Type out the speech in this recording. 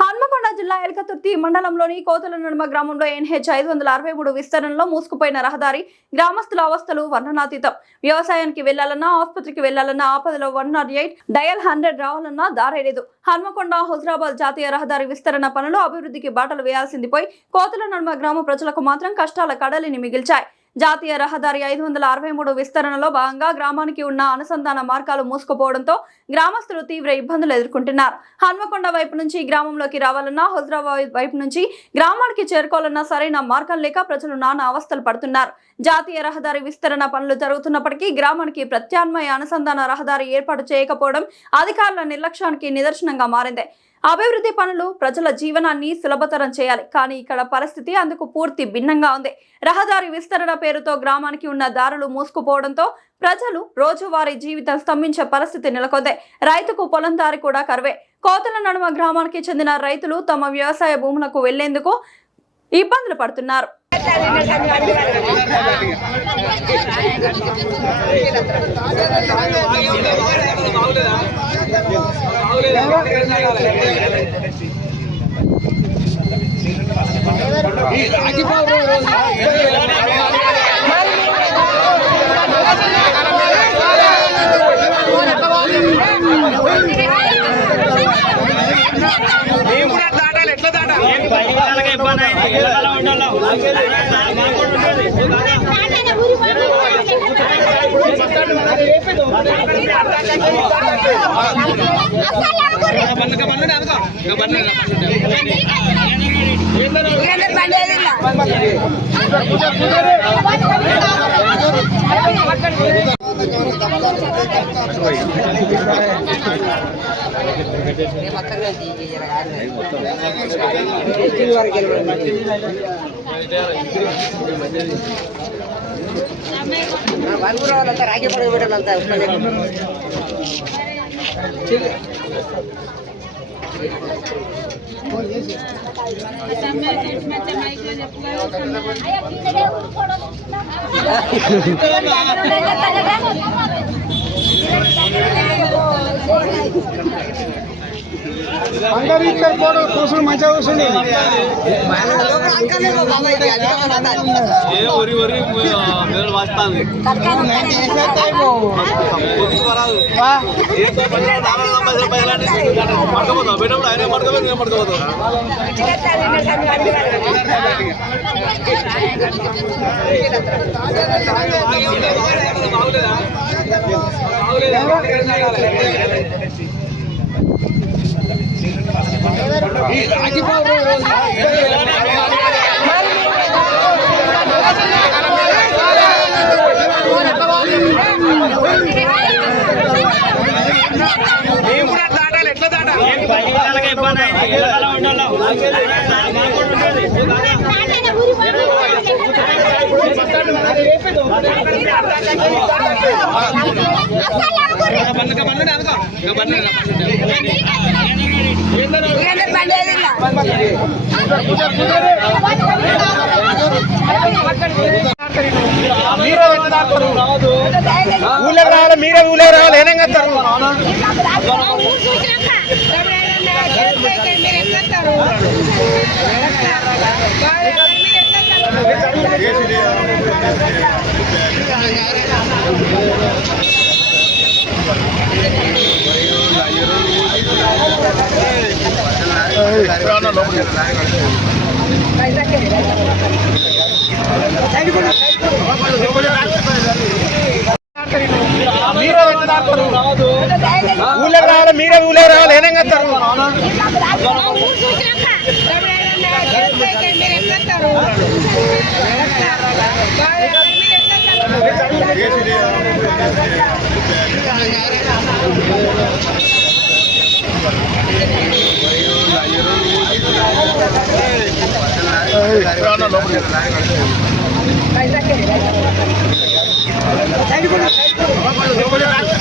హన్మకొండ జిల్లా ఎల్కతుర్తి మండలంలోని కోతుల నడుమ గ్రామంలో NH 563 విస్తరణలో మూసుకుపోయిన రహదారి గ్రామస్తుల అవస్థలు వర్ణనాతీతం. వ్యవసాయానికి వెళ్లాలన్నా, ఆసుపత్రికి వెళ్లాలన్నా, ఆపదలో 108 డయల్ 100 రావాలన్నా దారేలేదు. హన్మకొండ హుజరాబాద్ జాతీయ రహదారి విస్తరణ పనులు అభివృద్ధికి బాటలు వేయాల్సింది పోయి కోతుల నడుమ గ్రామ ప్రజలకు మాత్రం కష్టాల కడలిని మిగిల్చాయి. జాతీయ రహదారి 563 విస్తరణలో భాగంగా గ్రామానికి ఉన్న అనుసంధాన మార్గాలు మూసుకుపోవడంతో గ్రామస్తులు తీవ్ర ఇబ్బందులు ఎదుర్కొంటున్నారు. హన్మకొండ వైపు నుంచి గ్రామంలోకి రావాలన్నా, హుజరాబాద్ వైపు నుంచి గ్రామానికి చేరుకోవాలన్నా సరైన మార్గం లేక ప్రజలు నానా అవస్థలు పడుతున్నారు. జాతీయ రహదారి విస్తరణ పనులు జరుగుతున్నప్పటికీ గ్రామానికి ప్రత్యామ్నాయ అనుసంధాన రహదారి ఏర్పాటు చేయకపోవడం అధికారుల నిర్లక్ష్యానికి నిదర్శనంగా మారింది. అభివృద్ధి పనులు ప్రజల జీవనాన్ని సులభతరం చేయాలి, కానీ ఇక్కడ పరిస్థితి అందుకు పూర్తి భిన్నంగా ఉంది. రహదారి విస్తరణ పేరుతో గ్రామానికి ఉన్న దారులు మూసుకుపోవడంతో ప్రజలు రోజువారీ జీవితం స్తంభించే పరిస్థితి నెలకొంది. రైతుకు పొలం దారి కూడా కరువే. కోతుల నడుమ గ్రామానికి చెందిన రైతులు తమ వ్యవసాయ భూములకు వెళ్లేందుకు ఇబ్బందులు పడుతున్నారు. రాగి పడవ పెట్టాలంతా అందరూ ఇక్కడ కూడా కూర్చుని మంచిగా కూర్చుని ఊళ్ళకి రావాలి, మీరే ఊళ్ళకి రావాలి. ఏనంగా ఊళ్ళకి రావాలి, మీరే ఊళ్ళకి రావాలి. ఏనంగా సైడ్